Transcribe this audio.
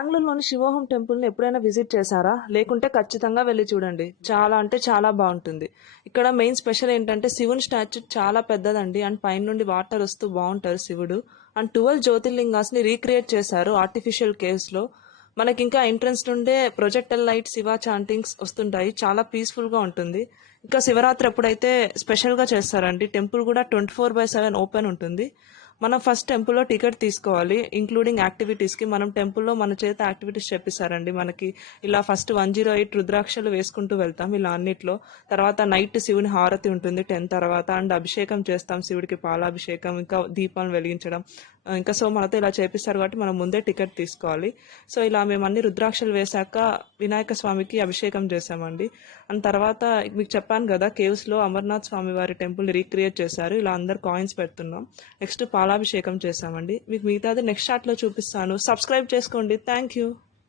బెంగుళూరులోని శివోహం టెంపుల్ని ఎప్పుడైనా విజిట్ చేశారా? లేకుంటే ఖచ్చితంగా వెళ్ళి చూడండి. చాలా అంటే చాలా బాగుంటుంది. ఇక్కడ మెయిన్ స్పెషల్ ఏంటంటే శివుని స్టాచ్యూ చాలా పెద్దదండి. అండ్ పైనుండి వాటర్ వస్తూ బాగుంటారు శివుడు. అండ్ 12 జ్యోతిర్లింగాస్ని రీక్రియేట్ చేశారు ఆర్టిఫిషియల్ కేవ్స్లో. మనకి ఇంకా ఎంట్రన్స్ నుండే ప్రొజెక్టర్ లైట్ శివ చాంటింగ్స్ వస్తుంటాయి. చాలా పీస్ఫుల్గా ఉంటుంది. ఇంకా శివరాత్రి ఎప్పుడైతే స్పెషల్గా చేస్తారండి. టెంపుల్ కూడా 24/7 ఓపెన్ ఉంటుంది. మనం ఫస్ట్ టెంపుల్లో టికెట్ తీసుకోవాలి, ఇంక్లూడింగ్ యాక్టివిటీస్కి. మనం టెంపుల్లో మన చేత యాక్టివిటీస్ చెప్పిస్తారండి. మనకి ఇలా ఫస్ట్ 108 రుద్రాక్షలు వేసుకుంటూ వెళ్తాం ఇలా అన్నిట్లో. తర్వాత నైట్ శివుని హారతి ఉంటుంది 10 తర్వాత. అండ్ అభిషేకం చేస్తాం శివుడికి, పాలాభిషేకం, ఇంకా దీపాలను వెలిగించడం. ఇంకా సో మనతో ఇలా చేపిస్తారు కాబట్టి మనం ముందే టికెట్ తీసుకోవాలి. సో ఇలా మేము అన్ని రుద్రాక్షలు వేశాక వినాయక స్వామికి అభిషేకం చేసామండి. అండ్ తర్వాత మీకు చెప్పాను కదా, కేవ్స్లో అమర్నాథ్ స్వామి వారి టెంపుల్ని రీక్రియేట్ చేశారు. ఇలా అందరు కాయిన్స్ పెడుతున్నాం. నెక్స్ట్ పాలాభిషేకం చేసామండి. మీకు మిగతాది నెక్స్ట్ షాట్లో చూపిస్తాను. సబ్స్క్రైబ్ చేసుకోండి. Thank you.